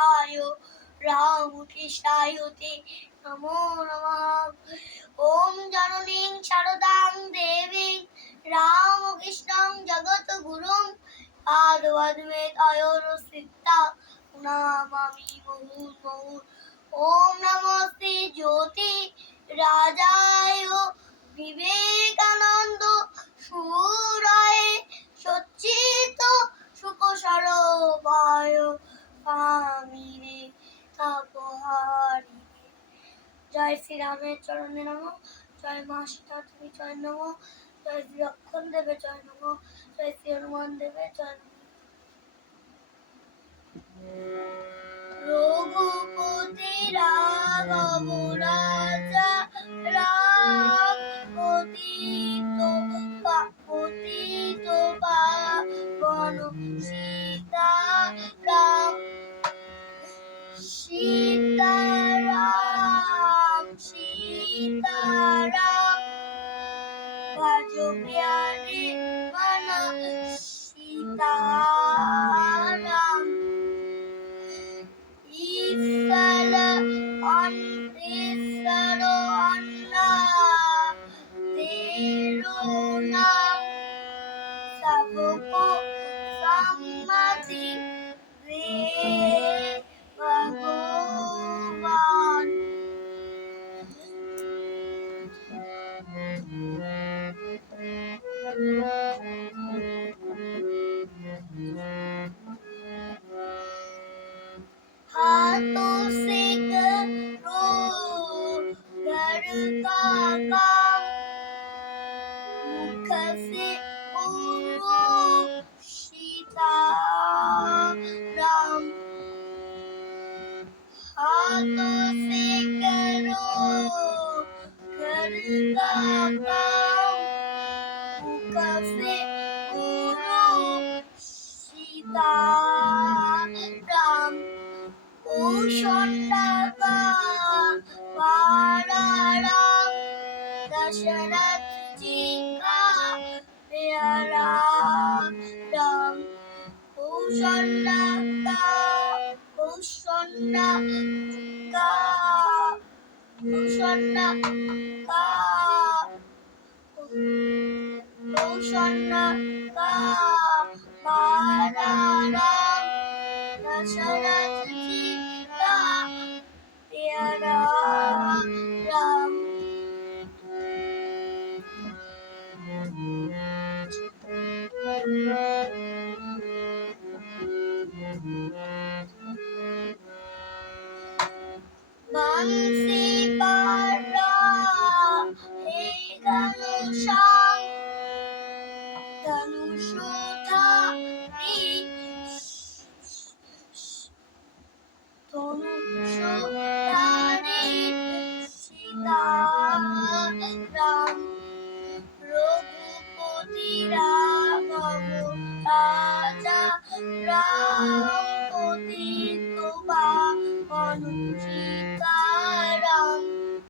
कृष्णाय रामकृष्णाय ते नमो नमः। ॐ जननीं शारदां देवीं रामकृष्णं जगद्गुरुं पादपद्मे नमामि मुहुर्मुहुः। ॐ नमो श्री ज्योति राजाय विवेकानंद সুরায় সচ্চিত সুকসরবায় কামিনে তাপহারি। জয় শ্রীরামের চরণে নমঃ। জয় মা সীতা দেবী জয় নমঃ। জয় শ্রী লক্ষণ দেবের জয় নমঃ। জয় শ্রী হনুমান দেবের জয় নমঃ। রঘুপতি রাঘব রাজা রাম পতিত পাবন সীতা রাম সীতারাম সীতারাম ভজ প্যারে মন সীতারাম। ঈশ্বর অন্না তেরো নাম সবকো সম্মতি দে ভগবান। हाथों से करो घर का काम, मुख से बोलो सीताराम। हाथों से करो घर का काम, मुख से बोलो सीताराम। कौशल्या वाला राम दशरथ जी का प्यारा राम। कौशल्या का वाला राम दशरथ